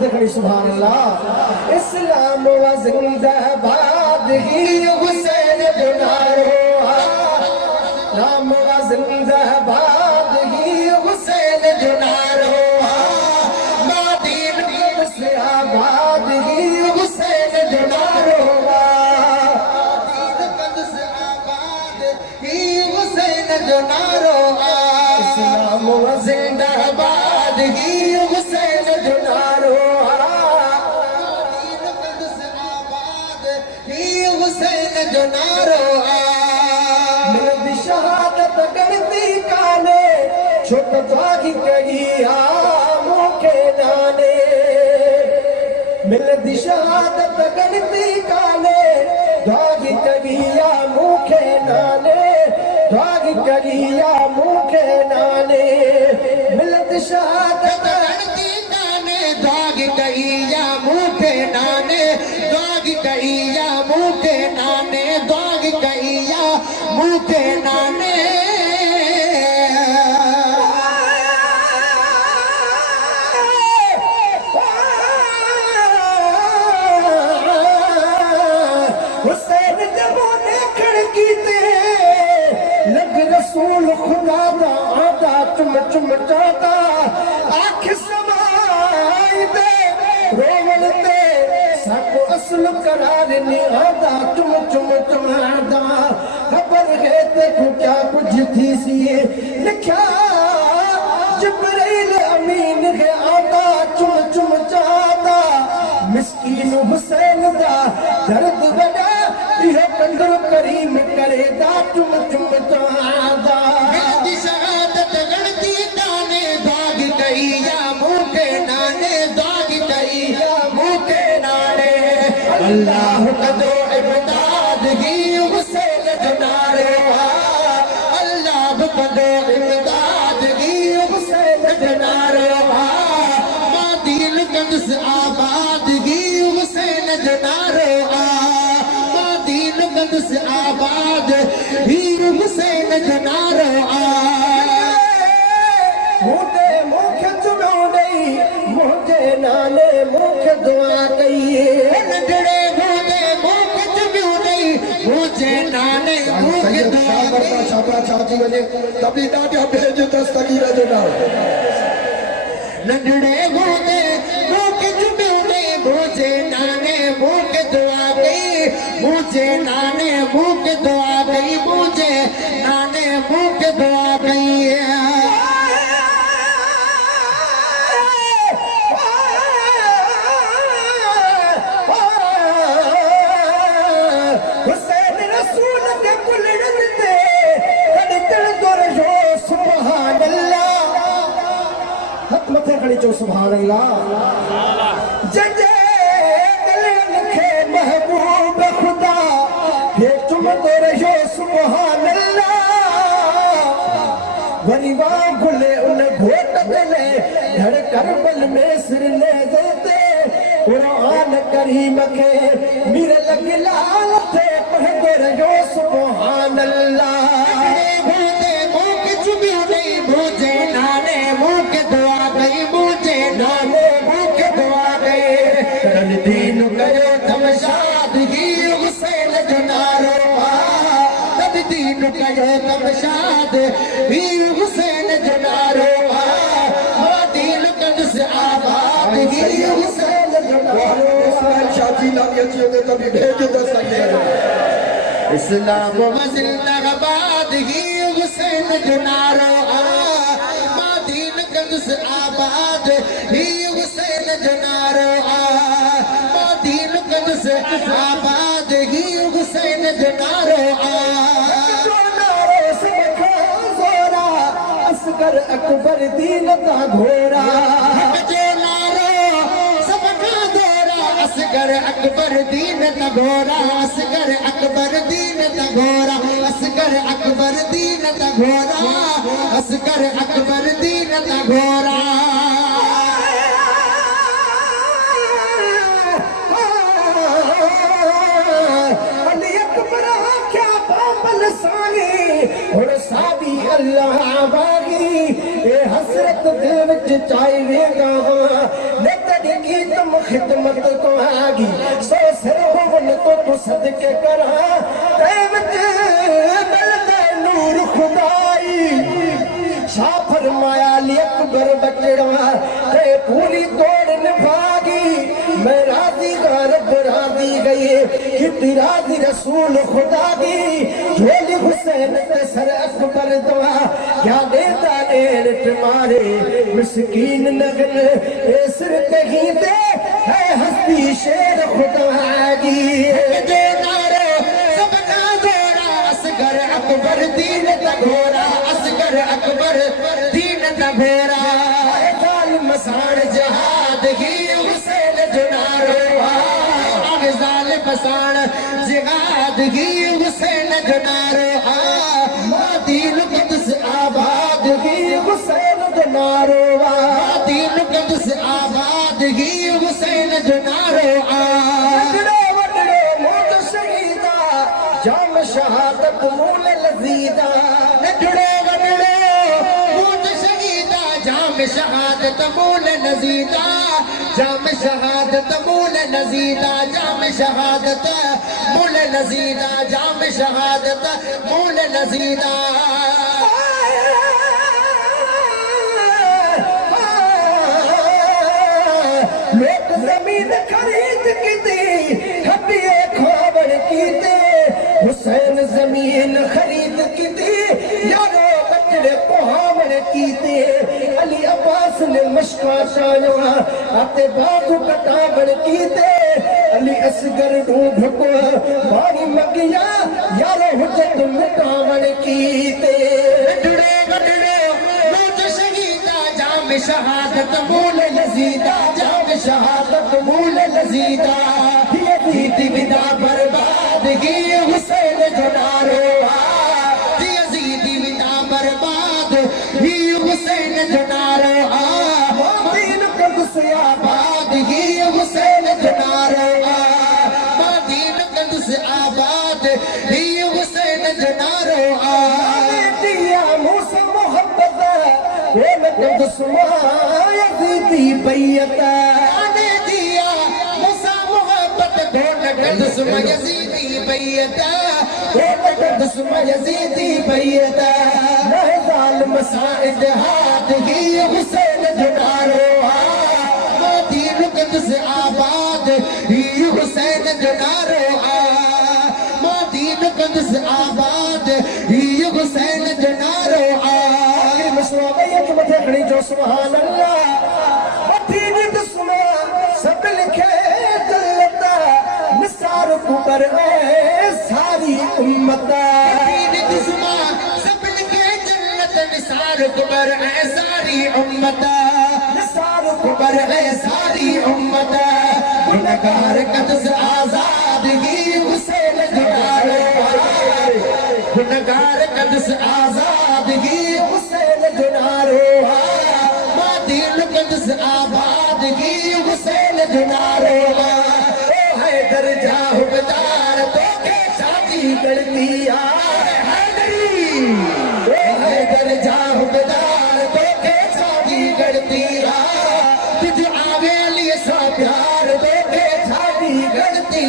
मत खड़ी सुभान अल्लाह। इस्लाम व जिंदाबाद ही हुसैन जुनारो राम व जिंदाबाद ही हुसैन जुनारो मादीन से आबाद ही हुसैन जुनारो से आबाद ही हुसैन जुनारो इस्लाम व जिंदाबाद ही हुसैन जुनारो हुसैन जुनारो मेरी शहादत गणती काने छोट द्वागी कहिया मुखे नाने मेरी शहादत गणती काने द्वागी कहिया मुखे नाने द्वागी कहिया मुखे नाने मिलत शहादत गणती काने द्वागी कहिया मुखे नाने द्वागी कहिया मुखे नाने द्वागी कहिया मुखे नाने हुसैन जब देखण कीते लग रसूल खुदा दा आदा चुम चुम चाहता आँख समाई दे रोवण ते सबको असल करार निहादा चुम चुम चुमादा खबर है देखो क्या कुछ थी सी लिखा जिब्रील अमीन है आदा चुम चुम चाहता मिस्कीन हुसैन दा दर्द वड़ा यह कंदर करीम करे दा चुम चुम चाहता मेरी शहादत गणती नाने दाग कहिया मुखे नाने दाग कहिया मुखे नाने अल्लाह कदो इमदाद ही हुसैन जुनारे अल्लाह कदो इमदाद ही हुसैन जुनारे मादीन कंद से आबाद ही हुसैन जुनारे मादीन कंद से आबाद ही हुसैन जुनारे मुझे मुख्य चुनो नहीं मुझे नाने मुख्य दुआ कहिए नजरे मुझे मुख्य चुनो नहीं मुझे नाने मुख्य दुआ कहिए छापा छाती बने तभी दादा भेज दस्तगीर जुना नजरे मुझे मुख्य चुनो नहीं मुझे नाने मुख्य दुआ कहिए मुझे नाने मुख्य दुआ कहिए मुझे नाने मुख्य दुआ कहिए सुभान अल्लाह जजे गले लिखे महबूब खुदा ये तुम तो रहो सुभान अल्लाह वरीवा खुले उन घोट गले धड़ करबल में सिर ले देते कुरान करीम के मेरे लगला थे पढ़ते रहो सुभान अल्लाह मुझे मुख चुभी नहीं मुझे नाने मुख दुआ गई मुझे नाने मुख दुआ गए करन दीन करो तमशाद ही हुसैन जुनारो तब दीन करो तमशाद ही हुसैन जुनारो दीन कद से आबाद ही हुसैन जुनारो शादी लागियो दे कभी भेज दो सके इस्लाम व जिंदाबाद ही हुसैन जुनारो मादीन कंद से आबाद ही हुसैन जुनारो मादीन कंद से आबाद ही हुसैन जुनारो असगर अकबर दीन का घोड़ा जो नारो सबका दौरा असगर अकबर दीन का घोड़ा असगर अकबर दीन का घोड़ा असगर अकबर दीन का घोड़ा असगर अकबर दीन का घोड़ा अली अकबर क्या बाबल सानी और साबी अल्लाह बागी ए हसरत दिल विच चाई वेगा ने तड़ी की खिदमत को आगी सो सिर होवन तो तू सदके करा ते विच मिलदे नूर खुदाई शाह फरमाया अली अकबर बचड़वा ते पूरी तोड़ निभागी मैं राजी रब राजी गई कि राजी रसूल खुदा की झोली हुसैन ते सर अकबर दुआ क्या देता नेट मारे मिस्कीन नगन ए सिर कहीं दे है हस्ती शेर खुदा की जो नारो सबका घोड़ा असगर अकबर दीन दा घोड़ा असगर अकबर दीन दा घोड़ा जालिम साण जहाद ही हुसैन जो नारो जालिम साण जिहाद ही हुसैन जो नारो दीन कुद्स आबाद ही हुसैन जो नारो दीन कुद्स आबाद ही हुसैन जो नारो जाम शहादत मूल लजीदा नजड़ो वडड़ो मूत शहीदा जाम शहादत मूल नजीदा जाम शहादत मूल नजीदा जाम शहादत मूल नजीदा जाम शहादत मूल नजीदा लोग जमीन खरीद की थी हड्डियां खावड़ की थी हुसैन जमीन खरीद की थी यारो बचड़े पोहावड़ की थी अली अब्बास ने मशका चाया आते बाजू कटावड़ की थी अली असगर ढूंढ को बारी मगिया यारो हुज्जत मिटावड़ की थी डड़े बड़े मौत शहीदा जाम शहादत मूल लजीदा जाम शहादत मूल लजीदा ये विदा बर्बादगी हुसैन जो नारो यजीदी विदा बर्बाद ही हुसैन जो नारो दीन कुद्स आबाद ही हुसैन जो नारो दीन कुद्स आबाद ही हुसैन जो नारो दिया मूसा मोहब्बत वो कुद्स यजीदी बैयत दुस्मा यजीदी बैयता दुस्मा यजीदी बैयता जालिम साइद हाथ ही हुसैन जो नारो दीन कुद्स आबाद ही हुसैन जो नारो दीन कुद्स आबाद ही हुसैन जो नारो मसवाबयत मथकड़ी जो सुभान अल्लाह दीन दुस्मा सब लिखे निसार कुबर है सारी उम्मत दीन दुश्मा सब लिखे जन्नत निसार कुबर है सारी उम्मत निसार कुबर है सारी उम्मत गुनहगार कद्स आजाद ही हुसैन जो नारो गुनहगार कद्स आजाद ही हुसैन जो नारो दीन कुद्स आबाद ही हुसैन जो नारो दर्जा हुकदार तो के शादी करती है दर्जा हुकदार तो के शादी करती तुझ आवे लिए सा प्यार तो के शादी करती